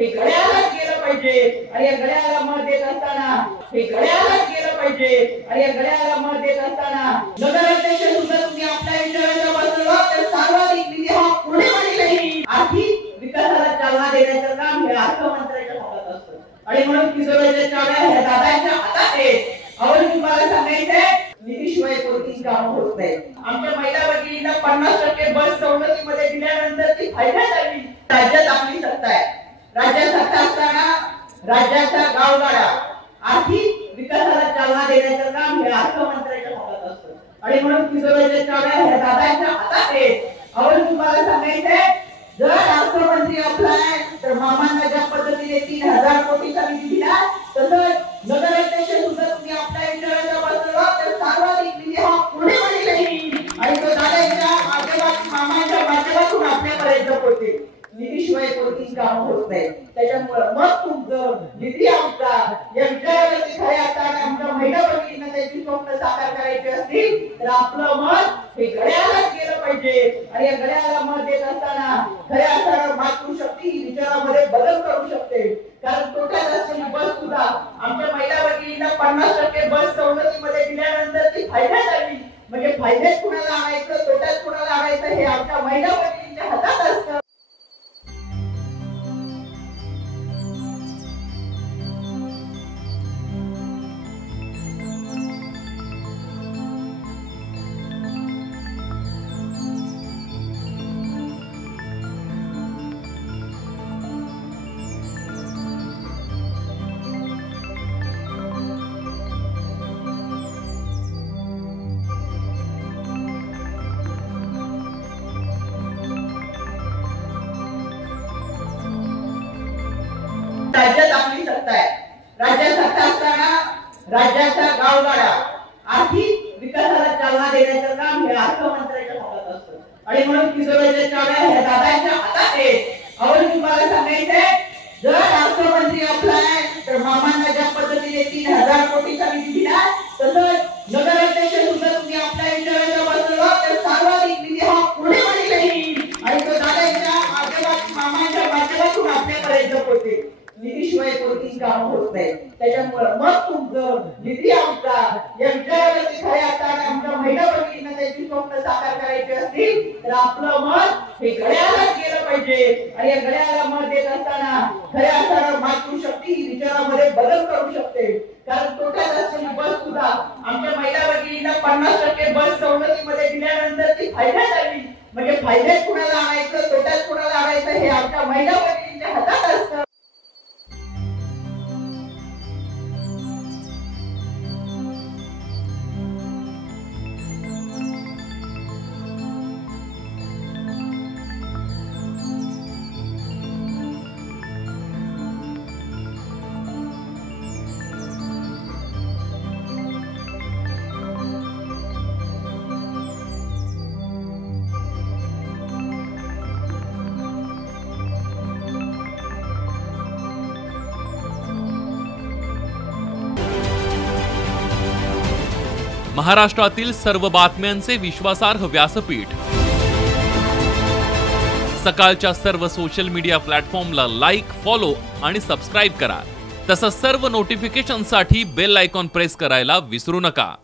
हे घड्याळात गेलं पाहिजे आणि या घड्याळाला मत देत असताना हे घड्याळात गेलं पाहिजे आणि या घड्याळाला मत देत असताना नगराध्यक्ष सुद्धा तुम्ही आपल्या विचारांचा बसलो तर सर्वाधिक निधी हा पुणे नाही आर्थिक विकासाला चालना देण्याचं काम हे अर्थमंत्र्याच्या हातात असतं आणि म्हणून किशोराच्या चाव्या ह्या दादांच्या हातात आहेत. अवरून तुम्हाला सांगायचंय निधीशिवाय कोणतीच काम होत नाही. आमच्या महिला भगिनींना 50% बस सवलतीमध्ये दिल्यानंतर ती फायद्यात आली. राज्यात आपली सत्ता आहे. राज्यात सत्ता असताना राज्याच्या गावगाडा आर्थिक विकासाला चालना देण्याचं काम हे अर्थमंत्र्याच्या हातात असतं आणि म्हणून किशोराच्या चाव्या ह्या दादांच्या हातात आहेत. अवरून तुम्हाला सांगायचंय जर अर्थमंत्री आपलाय तर मामांना ज्या पद्धतीने 3000 कोटीचा निधी दिला तसंच नगराध्यक्ष सुद्धा तुम्ही आपल्या विचारांचा बसलो तर सर्वाधिक निधी हा पुणे नाही आणि तो दादांच्या माध्यमातून मामांच्या माध्यमातून आपल्यापर्यंत पोहोचते. निधीशिवाय कोणतीच काम होत नाही. त्याच्यामुळे मग तुमचं निधी आमचा या विचारावरती खरे असताना आमच्या महिला भगिनींना त्याची स्वप्न साकार करायची असतील तर आपलं मत हे घड्याळात गेलं पाहिजे आणि या घड्याळाला मत देत असताना खऱ्या अर्थानं मातृशक्ती ही विचारामध्ये बदल करू शकते. कारण तोट्यात असलेली बस सुद्धा आमच्या महिला भगिनींना 50% बस सवलतीमध्ये दिल्यानंतर ती फायद्यात आली. म्हणजे फायद्यात कुणाला आणायचं तोट्यात कुणाला आणायचं हे आमच्या महिला भगिनींच्या हातात असतं. राज्यात आपली सत्ता आहे. राज्यात सत्ता असताना राज्याच्या गावगाडा आर्थिक विकासाला चालना देण्याचं काम हे अर्थमंत्र्याच्या हातात असतं आणि म्हणून किशोराच्या चाव्या ह्या दादांच्या हातात आहेत. अवरून तुम्हाला सांगायचंय जर अर्थमंत्री आपलाय तर मामांना ज्या पद्धतीने 3000 कोटीचा निधी दिला तसंच नगराध्यक्ष सुद्धा तुम्ही आपल्या विचारांचा बसलो तर सर्वाधिक निधी हा पुणे नाही आणि तो दादांच्या माध्यमातून मामांच्या माध्यमातून आपल्यापर्यंत पोहोचते. निधीशिवाय कोणतीच काम होत नाही. त्याच्यामुळे मग तुमचं निधी आमचा या विचारावरती खरे असताना आमच्या महिला भगिनींना त्याची स्वप्न साकार करायची असतील तर आपलं मत हे घड्याळात गेलं पाहिजे आणि या घड्याळाला मत देत असताना खऱ्या अर्थानं मातृशक्ती ही विचारामध्ये बदल करू शकते. कारण तोट्यात असलेली बस सुद्धा आमच्या महिला भगिनींना 50% बस सवलतीमध्ये दिल्यानंतर ती फायद्यात आली. म्हणजे फायद्यात कुणाला आणायचं तोट्यात कुणाला आणायचं हे आमच्या महिला भगिनींच्या हातात असतं. महाराष्ट्रातील सर्व बातम्यांचे विश्वासार्ह व्यासपीठ सकाळच्या सर्व सोशल मीडिया प्लॅटफॉर्मला लाईक, फॉलो आणि सबस्क्राईब करा. तसंच सर्व नोटिफिकेशनसाठी बेल आयकॉन प्रेस करायला विसरू नका.